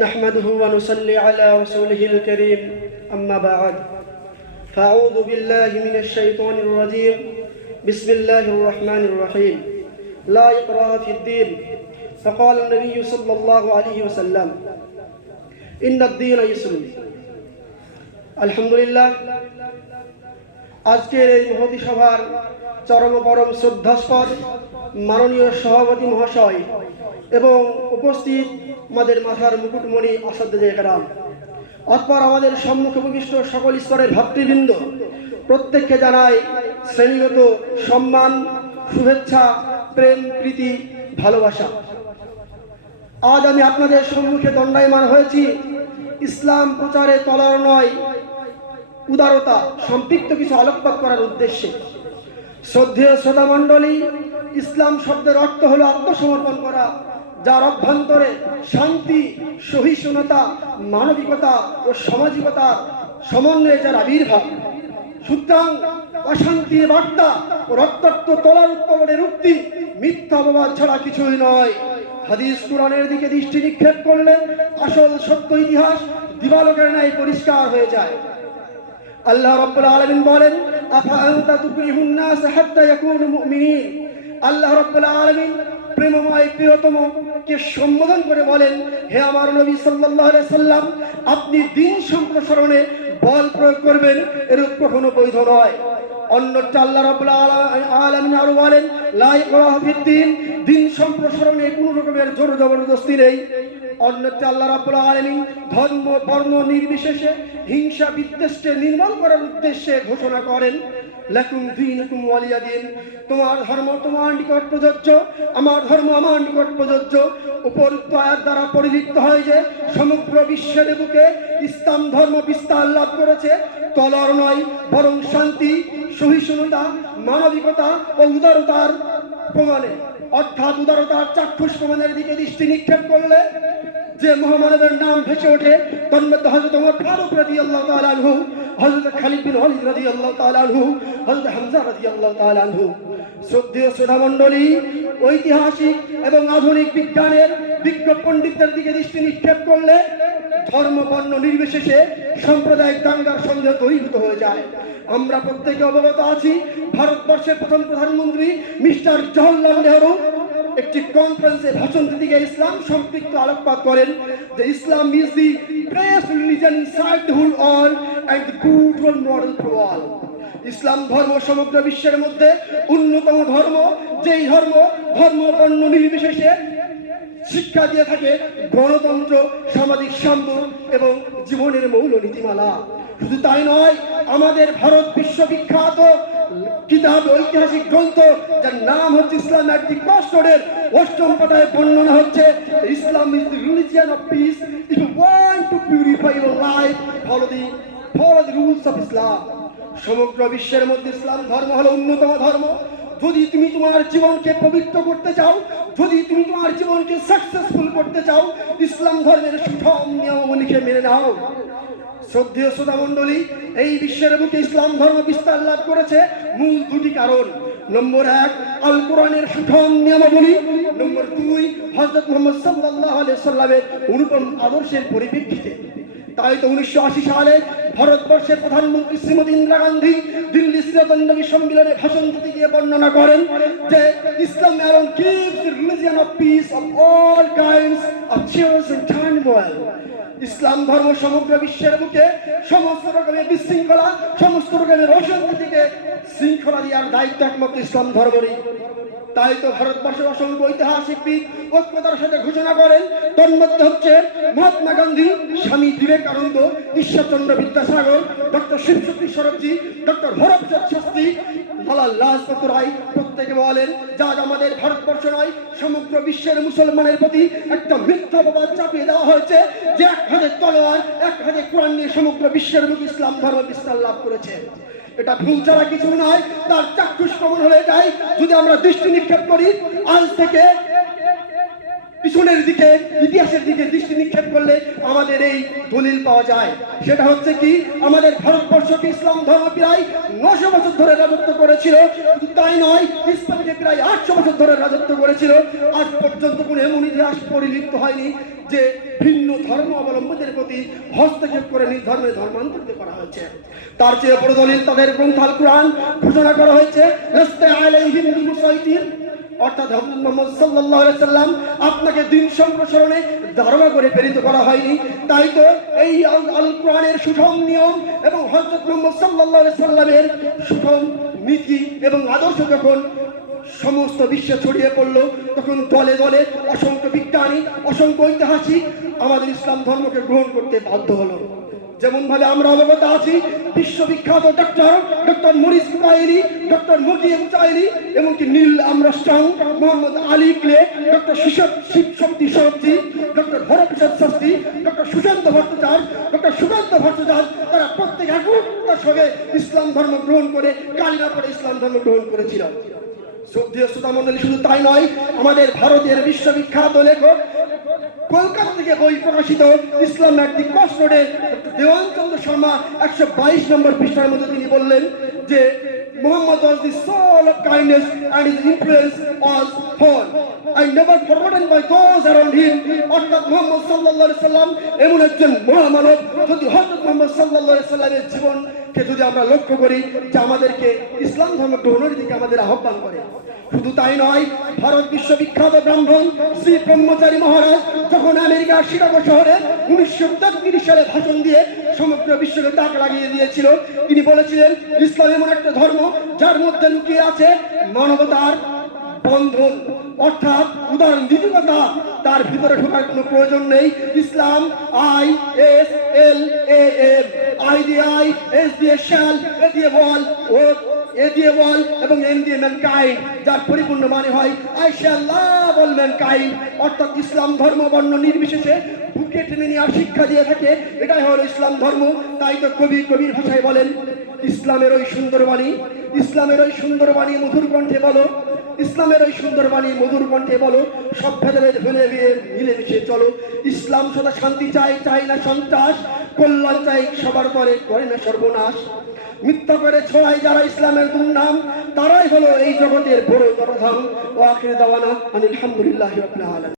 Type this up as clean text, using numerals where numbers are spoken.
نحمده ونصلي على رسوله الكريم أما بعد فأعوذ بالله من الشيطان الرجيم بسم الله الرحمن الرحيم لا إكراه في الدين فقال النبي صلى الله عليه وسلم إن الدين يسر الحمد لله আজকের এই মহতি সভার চরম পরম শ্রদ্ধাস্পদ মাননীয় সভাপতি মহাশয় এবং উপস্থিত আমাদের মাথার মুকুটমণি আসাদুজ্জামান কেরাম, অতঃপর আমাদের সম্মুখে উপবিষ্ট সকল স্তরের ভক্তবৃন্দ, প্রত্যেককে জানাই শ্রেণীগত সম্মান, শুভেচ্ছা, প্রেম, প্রীতি, ভালোবাসা। আজ আমি আপনাদের সম্মুখে দণ্ডায়মান হয়েছি ইসলাম প্রচারে তলার নয়, উদারতা সম্পৃক্ত কিছু আলোকপাত করার উদ্দেশ্যে। শ্রদ্ধেয় শ্রোতা মণ্ডলী, ইসলাম শব্দের অর্থ হলো আত্মসমর্পণ করা, যার অভ্যন্তরে শান্তি, সহিষ্ণুতা, মানবিকতা ও সামাজিকতার সমন্বয়ে যার আবির্ভাব। সুতরাং অশান্তির বার্তা ও রক্তাক্ত তলার উত্তরণের উক্তি মিথ্যা অপবাদ ছাড়া কিছুই নয়। হাদিস কুরআনের দিকে দৃষ্টি নিক্ষেপ করলে আসল সত্য ইতিহাস দিবালোকের ন্যায় পরিষ্কার হয়ে যায়। আল্লাহ রাব্বুল আলামিন বলেন, আফা আনতা তুকরিহুন নাস হাত্তা ইয়াকুনু মুমিনিন। আল্লাহ রাব্বুল আলামিন প্রেমময় প্রিয়তম কে সম্বোধন করে বলেন, হে আমার নবী সাল্লাল্লাহু আলাইহি সাল্লাম, আপনি দ্বীন সম্প্রসারণে বল প্রয়োগ করবেন, এরূপ কখনো বৈধ নয়। অন্যটা আল্লাহ রাব্বুল আলামিন আরো বলেন, লা ইকরাহা ফিদ্দীন, দ্বীন সম্প্রসারণে কোনো রকমের জোর জবরদস্তি নেই। অন্যটা আল্লাহ রাব্বুল আলামিন ধর্ম বর্ণ নির্বিশেষে হিংসা বিদ্বেষকে নির্মূল করার উদ্দেশ্যে ঘোষণা করেন, লাকুম দীনুকুম ওয়ালিয়া দীন, তোমার ধর্ম তোমার নিকট প্রযোজ্য, আমার ধর্ম আমার নিকট প্রযোজ্য। উপরোক্ত আয়াত দ্বারা পরিলক্ষিত হয় যে সমগ্র বিশ্বের বুকে ইসলাম ধর্ম বিস্তার লাভ করেছে তলোয়ার নয়, বরং শান্তি, সহিষ্ণুতা, মানবিকতা ও উদারতার প্রমাণে, অর্থাৎ উদারতার চাক্ষুষ প্রমাণের দিকে দৃষ্টি নিক্ষেপ করলে যে মহামানবের নাম ভেসে ওঠে তার মধ্যে হযরত ওমর ফারুক রাদিয়াল্লাহু তাআলা আনহু, হযরত খালিদ বিন ওয়ালিদ রাদিয়াল্লাহু তাআলা আনহু, হযরত হামজা রাদিয়াল্লাহু তাআলা আনহু। শ্রদ্ধেয় শ্রোতা মণ্ডলী, ঐতিহাসিক এবং আধুনিক বিজ্ঞানের বিজ্ঞ পণ্ডিতদের দিকে দৃষ্টি নিক্ষেপ করলে ধর্ম বর্ণ নির্বিশেষে সাম্প্রদায়িক দাঙ্গার সন্দেহ দূরীভূত হয়ে যায়। আমরা প্রত্যেকে অবগত আছি, ভারতবর্ষের প্রথম প্রধানমন্ত্রী মিস্টার জওহরলাল নেহরু একটি কনফারেন্সে ভাষণ দিতে গিয়ে ইসলাম সম্পৃক্ত আলোকপাত করেন যে Islam is the best religion inside the whole world and the good role model for all. ইসলাম ধর্ম সমগ্র বিশ্বের মধ্যে অন্যতম ধর্ম, যেই ধর্ম বর্ণ নির্বিশেষে শিক্ষা দিয়ে থাকে গণতন্ত্র, সামাজিক সাম্য এবং জীবনের মৌল নীতিমালা। শুধু তাই নয়, আমাদের ভারত বিশ্ববিখ্যাত কিতাব, ঐতিহাসিক গ্রন্থ যার নাম হচ্ছে ইসলাম এট দি ক্রসরোডের ৮ম পাতায় বর্ণনা হচ্ছে, Islam is the religion of peace, if you want to purify your life follow the rules of Islam. সমগ্র বিশ্বের মধ্যে ইসলাম ধর্ম হলো অন্যতম ধর্ম। যদি তুমি তোমার জীবনকে পবিত্র করতে চাও, যদি তুমি তোমার জীবনকে সাকসেসফুল করতে চাও, ইসলাম ধর্মের সুষম নিয়মাবলীকে মেনে নাও। শ্রদ্ধেয় শ্রোতা মণ্ডলী, এই বিশ্বের বুকে ইসলাম ধর্ম বিস্তার লাভ করেছে মূল দুটি কারণ। নম্বর ১, আল কোরআনের সুষম নিয়মাবলী। নম্বর ২, হযরত মুহাম্মদ সাল্লাল্লাহু আলাইহি সাল্লামের অনুপম আদর্শের পরিপ্রেক্ষিতে। তাই তো ১৯৮০ সালে ভারতবর্ষের প্রধানমন্ত্রী শ্রীমতী ইন্দিরা গান্ধী দিল্লি শ্রীরঙ্গী সম্মেলনে ভাষণ দিতে গিয়ে বর্ণনা করেন যে ইসলাম alone gives the religion of peace of all kinds of chaos and turmoil. ইসলাম ধর্ম সমগ্র বিশ্বের বুকে সমস্ত রকমের বিশৃঙ্খলা, সমস্ত রকমের অশান্তি থেকে শৃঙ্খলা দেওয়ার দায়িত্ব একমাত্র ইসলাম ধর্মেরই। তাই তো ভারতবর্ষের অসংখ্য ঐতিহাসিকবিদ ঐক্যতার সাথে ঘোষণা করেন, তার মধ্যে হচ্ছে মহাত্মা গান্ধী, স্বামী বিবেকানন্দ, ঈশ্বরচন্দ্র বিদ্যাসাগর, ডক্টর শিবশক্তি সরবজি, ডক্টর ভরতচন্দ্র শাস্ত্রী, লালা লাজপত রায়। প্রত্যেকে বলেন যে আজ আমাদের ভারতবর্ষ নয়, সমগ্র বিশ্বের মুসলমানের প্রতি একটা মিথ্যা অপবাদ চাপিয়ে দেওয়া হয়েছে যে এক হাতে তলোয়ার, এক হাতে কোরআন নিয়ে সমগ্র বিশ্বের বুকে ইসলাম ধর্ম বিস্তার লাভ করেছে। এটা ভুল ছাড়া কিছু নয়, তার চাক্ষুষ প্রমাণ হলে এটাই। যদি আমরা দৃষ্টি নিক্ষেপ করি, আজ থেকে পিছনের দিকে ইতিহাসের দিকে দৃষ্টি নিক্ষেপ করলে আমাদের এই দলিল পাওয়া যায়। সেটা হচ্ছে কি, আমাদের ভারতবর্ষকে ইসলাম ধর্ম প্রায় 900 বছর ধরে রাজত্ব করেছিল। শুধু তাই নয়, ইসলামকে প্রায় 800 বছর ধরে রাজত্ব করেছিল। আজ পর্যন্ত কোনো এমন ইতিহাস পরিলিপ্ত হয়নি যে ভিন্ন ধর্ম অবলম্বনের প্রতি হস্তক্ষেপ করে নিজ ধর্মে ধর্মান্তরিত করা হয়েছে। তার চেয়ে বড় দলিল তাদের গ্রন্থ আল কুরআন। ঘোষণা করা হয়েছে অর্থাৎ হযরত মুহাম্মদ সাল্লাল্লাহু আলাইহি সাল্লাম আপনাকে দ্বীন সম্প্রসারণে ধারণা করে প্রেরিত করা হয়নি। তাই তো এই আল কোরআনের সুষম নিয়ম এবং হযরত মুহাম্মদ সাল্লাল্লাহু আলাইহি সাল্লামের সুষম নীতি এবং আদর্শ যখন সমস্ত বিশ্বে ছড়িয়ে পড়লো, তখন দলে দলে অসংখ্য বিজ্ঞানী, অসংখ্য ঐতিহাসিক আমাদের ইসলাম ধর্মকে গ্রহণ করতে বাধ্য হলো। যেমন ভাবে আমরা অবগত আছি, বিশ্ববিখ্যাত doctor Maurice Bucaille, doctor Motiur Chaili, এমনকি Neil Armstrong, Muhammad Ali Clay, doctor Shibshakti Sarji, doctor Haraprasad Shastri, doctor Sushanta Bhattacharya, তারা প্রত্যেক একতার সঙ্গে ইসলাম ধর্ম গ্রহণ করে কালিমা পড়ে ইসলাম ধর্ম গ্রহণ করেছিল। শ্রদ্ধেয় শ্রোতা মণ্ডলী, শুধু তাই নয়, আমাদের ভারতের বিশ্ববিখ্যাত লেখক, কলকাতা থেকে বই প্রকাশিত ইসলাম অ্যাট দি ক্রস রোডে দেওয়ান চন্দ্র শর্মা 122 নম্বর পৃষ্ঠার মধ্যে তিনি বললেন যে Muhammad was the soul of kindness and his influence was whole and never forgotten by those around him. অর্থাৎ মুহাম্মদ সাল্লাল্লাহু আলাইহি সাল্লাম এমন একজন মহামানব। যদি হযরত মুহাম্মদ সাল্লাল্লাহু আলাইহি সাল্লামের জীবনকে যদি আমরা লক্ষ্য করি, যে আমাদেরকে ইসলাম ধর্ম গ্রহণের দিকে আমাদের আহ্বান করে। শুধু তাই নয়, ভারত বিশ্ববিখ্যাত ব্রাহ্মণ শ্রী ব্রহ্মচারী মহারাজ যখন আমেরিকার শিকাগো শহরে 1933 সালে ভাষণ দিয়ে সমগ্র বিশ্বকে তাক লাগিয়ে দিয়েছিল, তিনি বলেছিলেন, ইসলাম এমন একটা ধর্ম যার মধ্যে লুকিয়ে আছে মানবতার বন্ধন, অর্থাৎ উদাহরণ নীতিকতা, তার ভিতরে ঢোকার কোনো প্রয়োজন নেই। ইসলাম ISLAM, I দিয়ে আই, S দিয়ে শ্যাল, এ দিয়ে বল, এ দিয়ে বল এবং এম দিয়ে ম্যানকাইন্ড, যার পরিপূর্ণ মানে হয় I shall love all mankind. অর্থাৎ ইসলাম ধর্ম বর্ণ নির্বিশেষে বুকে টেনে নেওয়ার শিক্ষা দিয়ে থাকে। এটাই হলো ইসলাম ধর্ম। তাই তো কবির ভাষায় বলেন, ইসলামের ওই সুন্দর বাণী, ইসলামের ওই সুন্দর বাণী মধুর কণ্ঠে বলো, ইসলামের ওই সুন্দর বাণী মধুর কণ্ঠে বলো, সব ভেদাভেদ ভুলে মিলেমিশে চলো। ইসলাম সদা শান্তি চাই, চাই না সন্ত্রাস, কল্যাণ চাই সবার তরে, করে না সর্বনাশ। মিথ্যা করে ছড়ায় যারা ইসলামের দুর্নাম, তারাই হলো এই জগতের বড় জনধাম। ও আখির দাওয়ানা আলহামদুলিল্লাহি রাব্বিল আলামিন।